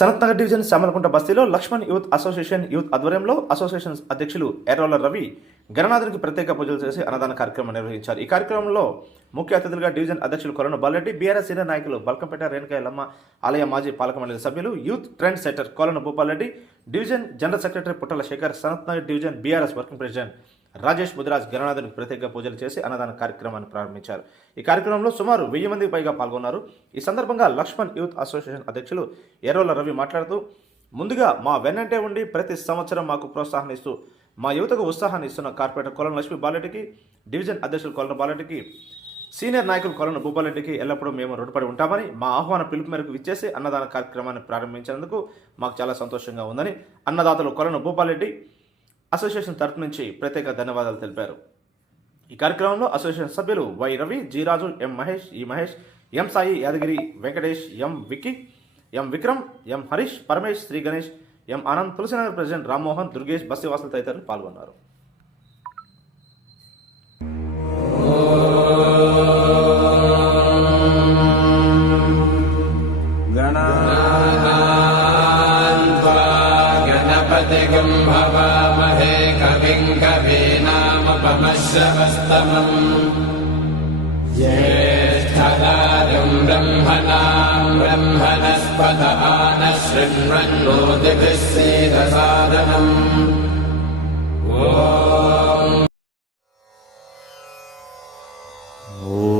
Sanath Nagar division Samalakunta బస్తీలో Laxman youth association youth ఆధ్వర్యంలో association అధ్యక్షులు ఎర్రోల రవి గణనాథునికి ప్రత్యేక పూజలు చేసి అన్నదాన కార్యక్రమం నిర్వహించారు. ఈ కార్యక్రమంలో ముఖ్య అతిథులుగా డివిజన్ అధ్యక్షులు కొలను బాలరెడ్డి బీఆర్ఎస్ సీనియర్ నాయకులు బల్కంపేట రేణుకాయలమ్మ ఆలయ మాజీ పాలక మండలి సభ్యులు youth trend setter Kolanu Bhupal Reddy division general secretary Puttala Shekar Sanath Nagar division BRS working president Rajesh Mudiraj గణనాథునికి ప్రత్యేక పూజలు చేసి అన్నదాన కార్యక్రమాన్ని ప్రారంభించారు. ఈ కార్యక్రమంలో సుమారు వెయ్యి మందికి పైగా పాల్గొన్నారు. ఈ సందర్భంగా లక్ష్మణ్ యూత్ అసోసియేషన్ అధ్యక్షులు ఎర్రోల రవి మాట్లాడుతూ ముందుగా మా వెన్నంటే ఉండి ప్రతి సంవత్సరం మాకు ప్రోత్సాహం ఇస్తూ మా యువతకు ఉత్సాహాన్ని ఇస్తున్న కార్పొరేటర్ కొలను లక్ష్మి బాలెడ్డికి డివిజన్ అధ్యక్షులు కొలను బాలెడ్డికి సీనియర్ నాయకులు కొలను భూపాలరెడ్డికి ఎల్లప్పుడూ మేము రుణపడి ఉంటామని మా ఆహ్వాన పిలుపు మేరకు ఇచ్చేసి అన్నదాన కార్యక్రమాన్ని ప్రారంభించినందుకు మాకు చాలా సంతోషంగా ఉందని అన్నదాతలు కొలను భూపాలరెడ్డి అసోసియేషన్ తరపు నుంచి ప్రత్యేక ధన్యవాదాలు తెలిపారు. ఈ కార్యక్రమంలో అసోసియేషన్ సభ్యులు వై రవి జీరాజు M Mahesh E Mahesh M Sai Yadagiri Venkatesh ఎం విక్కీ ఎం Vikram M Harish Paramesh Sri Ganesh M Anand Tulasinagar president Rammohan Durgesh బస్సివాసులు తదితరులు పాల్గొన్నారు. भवामहे कविम् कवीनामपमश्रवस्तमम्। ज्येष्ठदारम् ब्रह्मणाम् ब्रह्मणः स्पदमानः शृह्मन् ओ